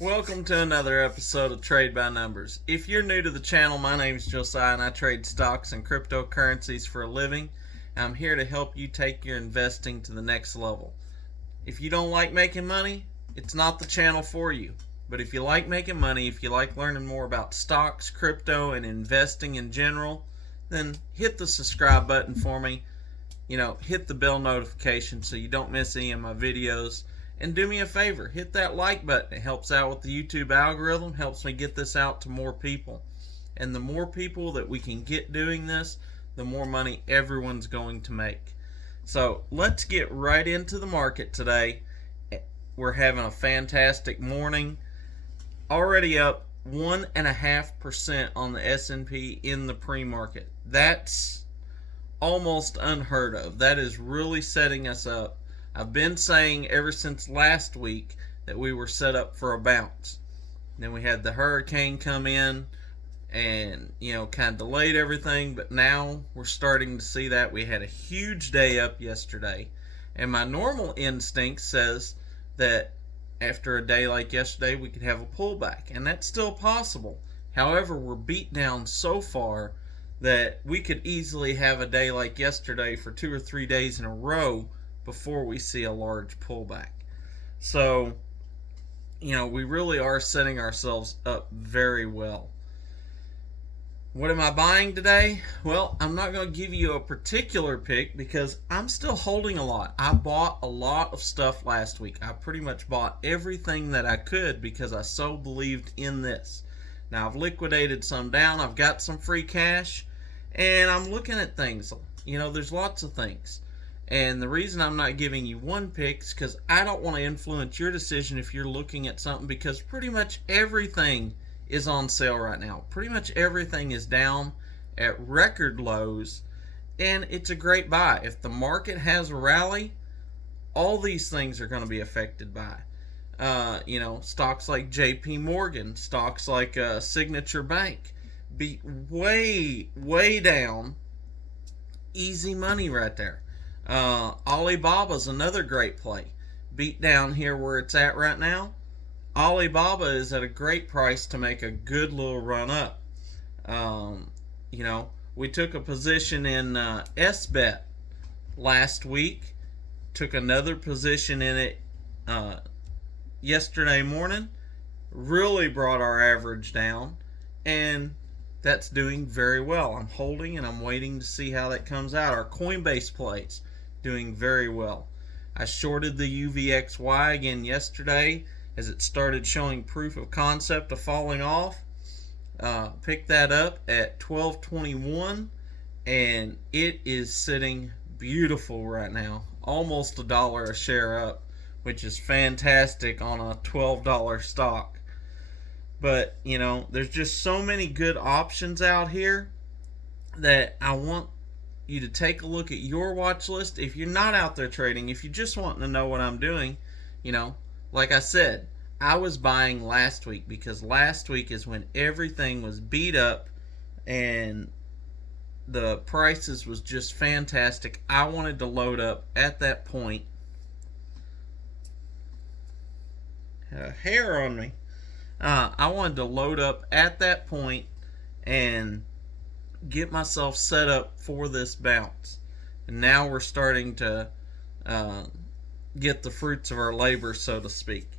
Welcome to another episode of Trade by Numbers. If you're new to the channel, my name is Josiah and I trade stocks and cryptocurrencies for a living. I'm here to help you take your investing to the next level. If you don't like making money, it's not the channel for you. But if you like making money, if you like learning more about stocks, crypto, and investing in general, then hit the subscribe button for me. Hit the bell notification so you don't miss any of my videos. And do me a favor, hit that like button. It helps out with the YouTube algorithm, helps me get this out to more people. And the more people that we can get doing this, the more money everyone's going to make. So let's get right into the market today. We're having a fantastic morning. Already up 1.5% on the S&P in the pre-market. That's almost unheard of. That is really setting us up. I've been saying ever since last week that we were set up for a bounce. Then we had the hurricane come in and, kind of delayed everything, but now we're starting to see that. We had a huge day up yesterday, and my normal instinct says that after a day like yesterday, we could have a pullback, and that's still possible. However, we're beat down so far that we could easily have a day like yesterday for 2 or 3 days in a row before we see a large pullback. So, we really are setting ourselves up very well. What am I buying today? Well, I'm not going to give you a particular pick because I'm still holding a lot. I bought a lot of stuff last week. I pretty much bought everything that I could because I so believed in this. Now, I've liquidated some down. I've got some free cash, and I'm looking at things. There's lots of things. And the reason I'm not giving you one pick is because I don't want to influence your decision if you're looking at something, because pretty much everything is on sale right now. Pretty much everything is down at record lows, and it's a great buy. If the market has a rally, all these things are going to be affected by. Stocks like JP Morgan, stocks like Signature Bank, be way, way down. Easy money right there. Alibaba's another great play. Beat down here where it's at right now. Alibaba is at a great price to make a good little run up. We took a position in SBET last week. Took another position in it yesterday morning. Really brought our average down, and that's doing very well. I'm holding and I'm waiting to see how that comes out. Our Coinbase plays doing very well. I shorted the UVXY again yesterday as it started showing proof of concept of falling off. Picked that up at 12.21, and it is sitting beautiful right now. Almost $1 a share up, which is fantastic on a $12 stock. But, there's just so many good options out here that I want you to take a look at your watch list. If you're not out there trading, if you just want to know what I'm doing, like I said, I was buying last week because last week is when everything was beat up and the prices was just fantastic. I wanted to load up at that point. Had a hair on me. I wanted to load up at that point and get myself set up for this bounce. And now we're starting to get the fruits of our labor, so to speak.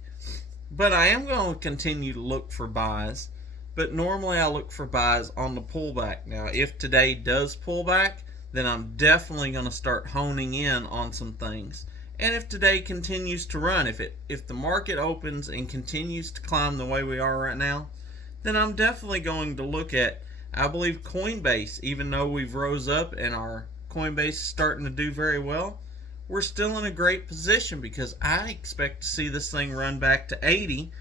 But I am going to continue to look for buys. But normally I look for buys on the pullback. Now, if today does pull back, then I'm definitely going to start honing in on some things. And if today continues to run, if the market opens and continues to climb the way we are right now, then I'm definitely going to look at, I believe, Coinbase. Even though we've rose up and our Coinbase is starting to do very well, we're still in a great position because I expect to see this thing run back to 80.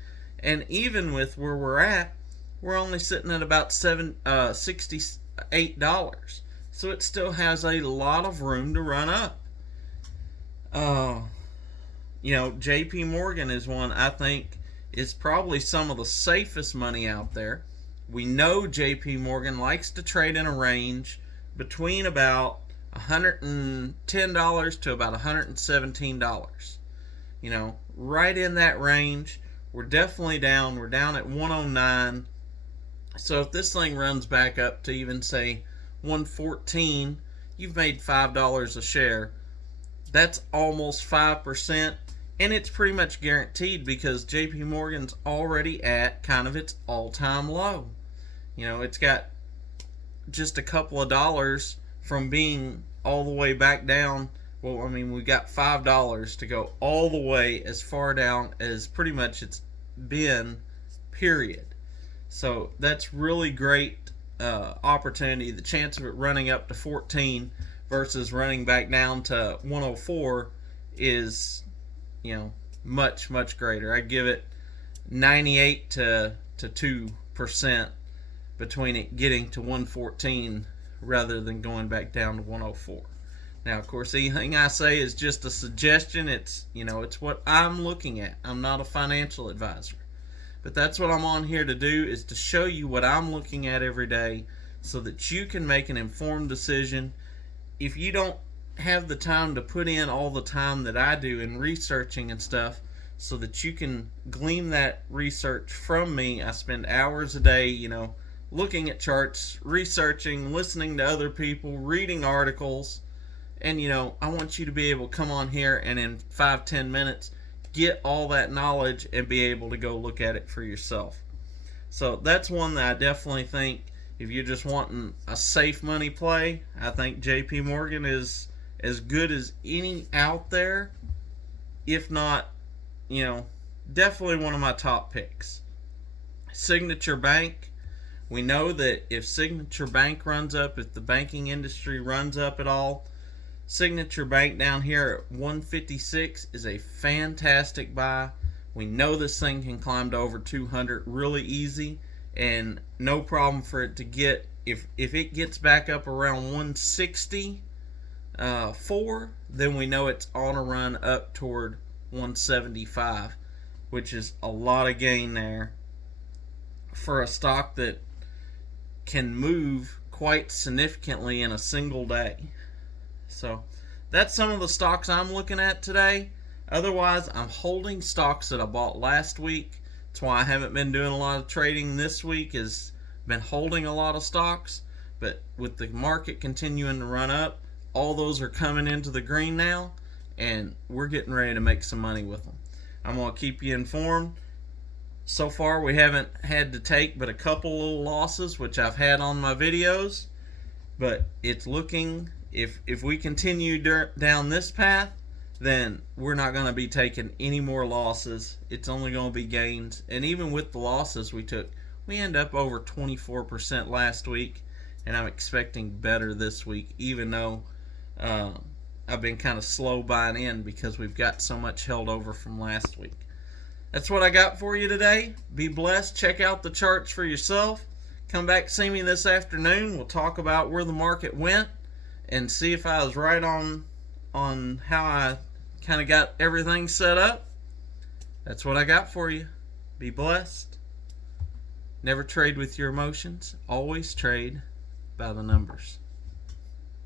And even with where we're at, we're only sitting at about $68. So it still has a lot of room to run up. JP Morgan is one I think is probably some of the safest money out there. We know JP Morgan likes to trade in a range between about $110 to about $117. Right in that range we're definitely down. We're down at 109. So if this thing runs back up to even say 114, you've made $5 a share. That's almost 5%, and it's pretty much guaranteed because JP Morgan's already at kind of its all-time low. You know, it's got just a couple of dollars from being all the way back down. Well, I mean, we got $5 to go all the way as far down as pretty much it's been, period. So that's really great opportunity. The chance of it running up to 14 versus running back down to 104 is, you know, much, much greater. I give it 98 to 2% between it getting to 114 rather than going back down to 104. Now, of course, anything I say is just a suggestion. It's, you know, it's what I'm looking at. I'm not a financial advisor. But that's what I'm on here to do, is to show you what I'm looking at every day so that you can make an informed decision. If you don't have the time to put in all the time that I do in researching and stuff so that you can glean that research from me, I spend hours a day, you know, looking at charts, researching, listening to other people, reading articles, and, you know, I want you to be able to come on here and in 5-10 minutes get all that knowledge and be able to go look at it for yourself. So that's one that I definitely think, if you're just wanting a safe money play, I think JP Morgan is as good as any out there. If not, you know, definitely one of my top picks. Signature Bank. We know that if Signature Bank runs up, if the banking industry runs up at all, Signature Bank down here at 156 is a fantastic buy. We know this thing can climb to over 200 really easy, and no problem for it to get, if it gets back up around 164, then we know it's on a run up toward 175, which is a lot of gain there for a stock that can move quite significantly in a single day. So that's some of the stocks I'm looking at today. Otherwise, I'm holding stocks that I bought last week. That's why I haven't been doing a lot of trading this week, is been holding a lot of stocks. But with the market continuing to run up, all those are coming into the green now, and we're getting ready to make some money with them. I'm going to keep you informed. So far, we haven't had to take but a couple little losses, which I've had on my videos. But it's looking, if we continue down this path, then we're not going to be taking any more losses. It's only going to be gains. And even with the losses we took, we end up over 24% last week. And I'm expecting better this week, even though I've been kind of slow buying in because we've got so much held over from last week. That's what I got for you today. Be blessed. Check out the charts for yourself. Come back, see me this afternoon. We'll talk about where the market went and see if I was right on how I kind of got everything set up. That's what I got for you. Be blessed. Never trade with your emotions. Always trade by the numbers.